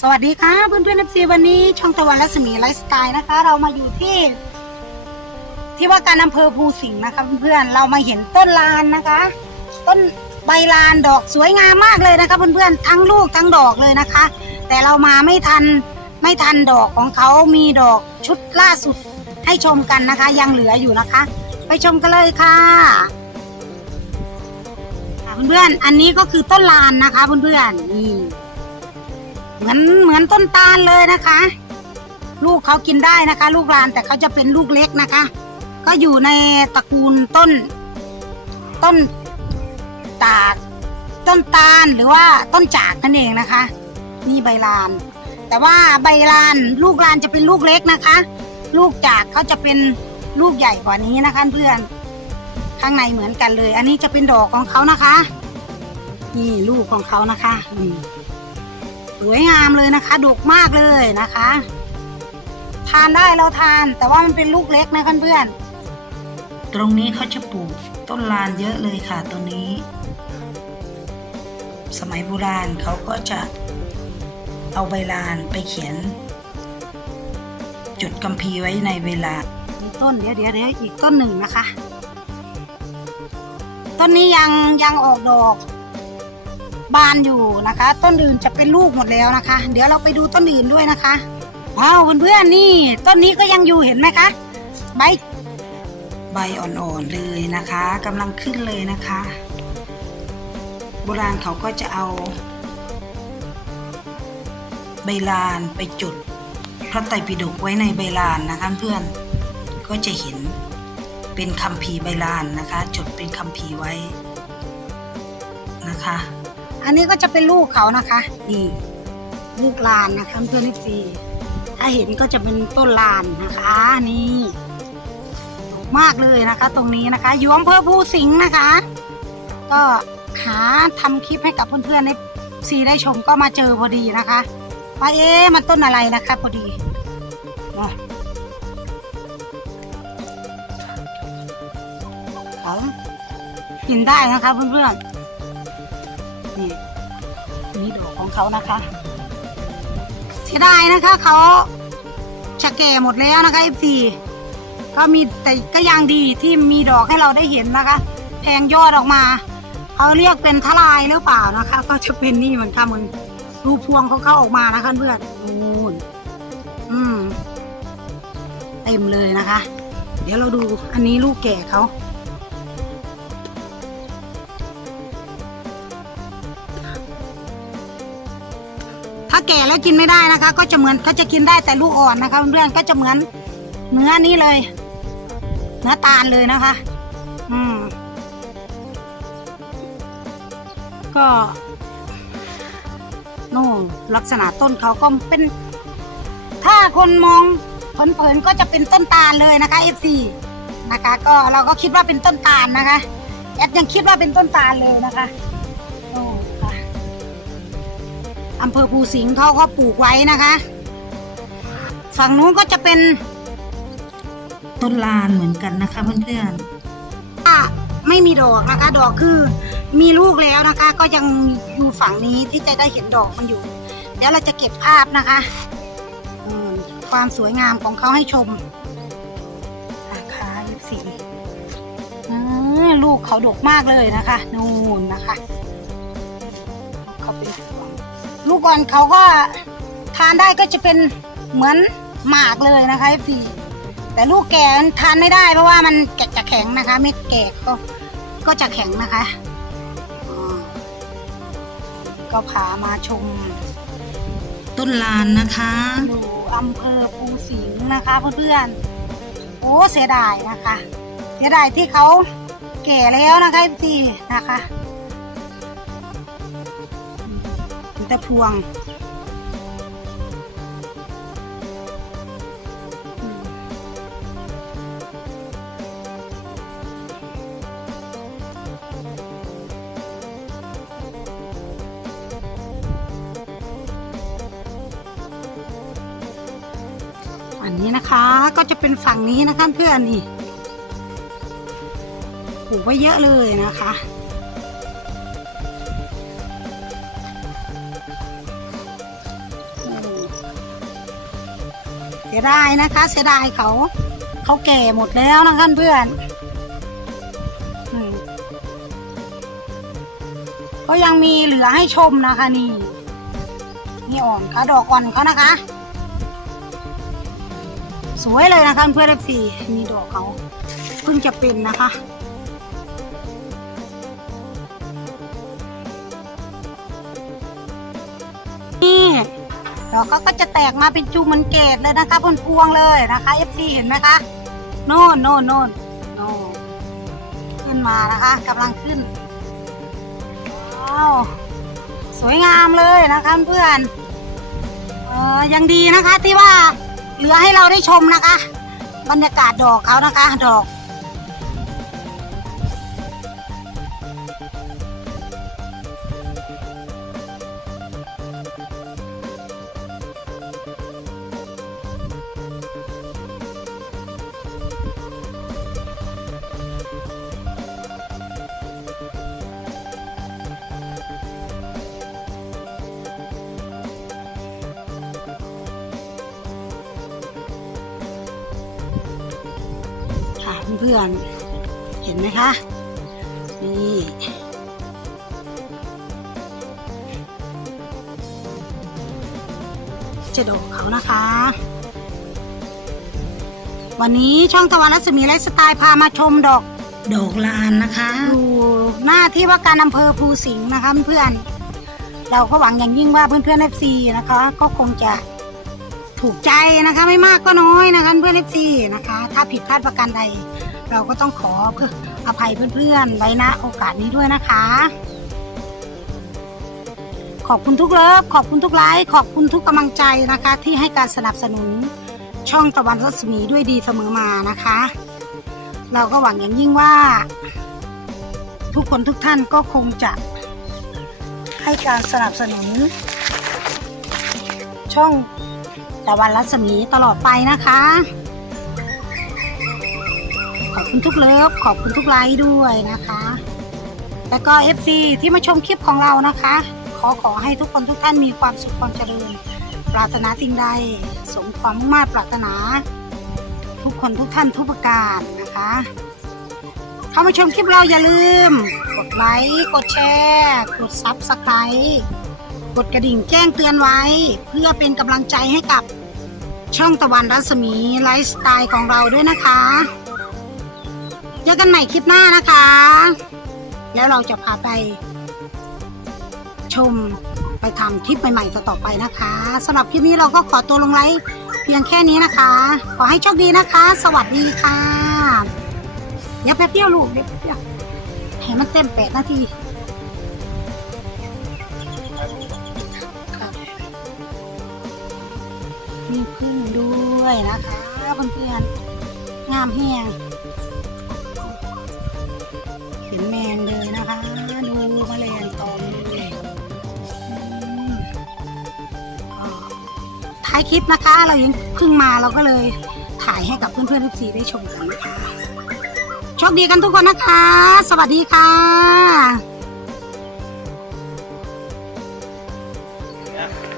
สวัสดีค่ะเพื่อนเพื่อนเอฟซีวันนี้ช่องตะวันรัศมีไลฟ์สไตล์นะคะ เรามาอยู่ที่ ที่ว่าการอำเภอภูสิงห์นะคะเพื่อนๆเรามาเห็นต้นลานนะคะ ต้นใบลานดอกสวยงามมากเลยนะคะเพื่อนๆทั้งลูกทั้งดอกเลยนะคะ แต่เรามาไม่ทันไม่ทันดอกของเขามีดอกชุดล่าสุดให้ชมกันนะคะ ยังเหลืออยู่นะคะ ไปชมกันเลยค่ะเพื่อนๆอันนี้ก็คือต้นลานนะคะเพื่อนๆนี่ เหมือนเหมือนต้นตาลเลยนะคะ ลูกเขากินได้นะคะ ลูกลานแต่เขาจะเป็นลูกเล็กนะคะ ก็อยู่ในตระกูลต้น ต้นตากต้นตาลหรือว่าต้นจากนั่นเองนะคะ นี่ใบลาน แต่ว่าใบลานลูกลานจะเป็นลูกเล็กนะคะ ลูกจากเขาจะเป็นลูกใหญ่กว่านี้นะคะเพื่อนข้างในเหมือนกันเลย อันนี้จะเป็นดอกของเขานะคะ นี่ลูกของเขานะคะอืม วยงามเลยนะคะดกมากเลยนะคะ ทานได้เราทาน แต่ว่ามันเป็นลูกเล็กนะเพื่อนๆตรงนี้เขาจะปลูกต้นลานเยอะเลยค่ะตรงนี้ สมัยโบราณเขาก็จะเอาใบลานไปเขียน จุดกัมพีไว้ในเวลาต้นเดี๋ยวเดี๋ยวเดี๋ยวอีกต้นหนึ่งนะคะ ต้นนี้ยังยังออกดอก บานอยู่นะคะ ต้นอื่นจะเป็นลูกหมดแล้วนะคะ เดี๋ยวเราไปดูต้นอื่นด้วยนะคะว้าวเพื่อนๆนี่ ต้นนี้ก็ยังอยู่เห็นไหมคะใบใบอ่อนๆเลยนะคะกำลังขึ้นเลยนะคะ โบราณเขาก็จะเอา ใบลานไปจุดพระไตรปิฎกไว้ในใบลานนะคะเพื่อนก็จะเห็นเป็นคำพีใบลานนะคะ จดเป็นคำพีไว้นะคะ อันนี้ก็จะเป็นลูกเขานะคะ นี่ลูกลานนะคะเพื่อนที่ซีถ้าเห็นก็จะเป็นต้นลานนะคะนี่มากเลยนะคะ ตรงนี้นะคะ อยู่อำเภอภูสิงห์นะคะ ก็หาทำคลิปให้กับเพื่อนๆในซีได้ชมก็มาเจอพอดีนะคะว่าเอ๊ะมันต้นอะไรนะคะพอดีเนาเขากินได้นะคะเพื่อนๆ นี่นี่ดอกของเขานะคะเสียดายนะคะเขาจะแก่หมดแล้วนะคะ F4 ก็มีแต่ก็ยังดีที่มีดอกให้เราได้เห็นนะคะแทงยอดออกมาเขาเรียกเป็นทลายหรือเปล่านะคะ ก็จะเป็นนี่เหมือนกันเหมือนรูพวงเขาเข้าออกมานะคะเพื่อนนู่นอืมเต็มเลยนะคะ เดี๋ยวเราดูอันนี้ลูกแก่เขา แก่แล้วกินไม่ได้นะคะ ก็จะเหมือนเขาจะกินได้แต่ลูกอ่อนนะคะเพื่อนๆก็จะเหมือนเนื้อนี้เลย เนื้อตาลเลยนะคะ อืม ก็นู่นลักษณะต้นเขาก็เป็น ถ้าคนมองเผินๆก็จะเป็นต้นตาลเลยนะคะ F4 นะคะ ก็เราก็คิดว่าเป็นต้นตาลนะคะแอดยังคิดว่าเป็นต้นตาลเลยนะคะ อำเภอภูสิงห์เขาก็ปลูกไว้นะคะ ฝั่งนู้นก็จะเป็นต้นลานเหมือนกันนะคะเพื่อนๆถ้าไม่มีดอกนะคะ ดอกคือมีลูกแล้วนะคะ ก็ยังอยู่ฝั่งนี้ที่จะได้เห็นดอกมันอยู่ เดี๋ยวเราจะเก็บภาพนะคะความสวยงามของเขาให้ชมราคายี่สิบลูกเขาดกมากเลยนะคะ นู่นนะคะ เขาเป็น ลูกอ่อนเขาก็ทานได้ก็จะเป็นเหมือนหมากเลยนะคะพี่แต่ลูกแก่ทานไม่ได้เพราะว่ามันแกะจะแข็งนะคะเม็ดแก่ก็ก็จะแข็งนะคะ ก็พามาชม ต้นลานนะคะดูอำเภอภูสิงห์นะคะเพื่อนๆ โอ้เสียดายนะคะ เสียดายที่เขาแก่แล้วนะคะพี่นะคะ ต่พวงอันนี้นะคะก็จะเป็นฝั่งนี้นะคะเพื่อนนี่ปลูกไว้เยอะเลยนะคะ สียดายนะคะ เสียดายเขาเขาแก่หมดแล้วนะคะเพื่อนก็ยังมีเหลือให้ชมนะคะนี่นี่อ่อนค่ะดอกอ่อนเขานะคะ สวยเลยนะคะเพื่อนเอฟซีนี่ดอกเขาเพิ่งจะเป็นนะคะ ดอกเขาก็จะแตกมาเป็นจูมันเกตเลยนะคะบนพวงเลยนะคะเอฟซีเห็นไหมคะโน่นโน่นโน่นโน่นขึ้นมานะคะกำลังขึ้นว้าวสวยงามเลยนะคะเพื่อนเออยังดีนะคะที่ว่าเหลือให้เราได้ชมนะคะ บรรยากาศดอกเขานะคะ ดอก เพื่อนๆ เห็นไหมคะ นี่จะดอกเขานะคะ วันนี้ช่องตะวันรัศมีไลฟ์สไตล์พามาชมดอกดอกลานนะคะดูหน้าที่ว่าการอำเภอภูสิงห์นะคะเพื่อนเราก็หวังอย่างยิ่งว่าเพื่อนๆเอฟซีนะคะ ก็คงจะ ถูกใจนะคะไม่มากก็น้อยนะคะเพื่อนเอฟซีนะคะ ถ้าผิดพลาดประการใด เราก็ต้องขอเพื่ออภัยเพื่อนๆไว้ณโอกาสนี้ด้วยนะคะ ขอบคุณทุกเลิฟขอบคุณทุกไลค์ขอบคุณทุกกำลังใจนะคะ ที่ให้การสนับสนุนช่องตะวันรัศมีด้วยดีเสมอมานะคะ เราก็หวังอย่างยิ่งว่า ทุกคนทุกท่านก็คงจะให้การสนับสนุน ช่อง ตะวันรัศมีตลอดไปนะคะ ขอบคุณทุกเลิฟขอบคุณทุกไลค์ด้วยนะคะ แล้วก็ FC ที่มาชมคลิปของเรานะคะ ขอขอให้ทุกคนทุกท่านมีความสุขความเจริญ ปรารถนาสิ่งใด สมความมุ่งมา่ปรารถนา ทุกคนทุกท่านทุกประการนะคะเข้ามาชมคลิปเราอย่าลืม กดไลค์ กดแชร์ กดซับสไครต์ กดกระดิ่งแจ้งเตือนไว้ เพื่อเป็นกำลังใจให้กับช่องตะวันรัศมีไลฟ์สไตล์ของเราด้วยนะคะเจอกันใหม่คลิปหน้านะคะ แล้วเราจะพาไป ชมไปทำคลิปใหม่ๆต่อๆไปนะคะสำหรับคลิปนี้เราก็ขอตัวลงไลฟ์เพียงแค่นี้นะคะ ขอให้โชคดีนะคะ สวัสดีค่ะเดี๋ยวแป๊บเดียวลูกเดี๋ยวแป๊บเดียวให้มันเต็มแปดนาที มีพึ่งด้วยนะคะเพื่อนๆงามแห้งเห็นแมงเลยนะคะ ดูแมลงตอมเลยอืมก็ท้ายคลิปนะคะ เรายังเพิ่งมาเราก็เลยถ่ายให้กับเพื่อนๆทุกสีได้ชมกันนะคะโชคดีกันทุกคนนะคะ สวัสดีค่ะ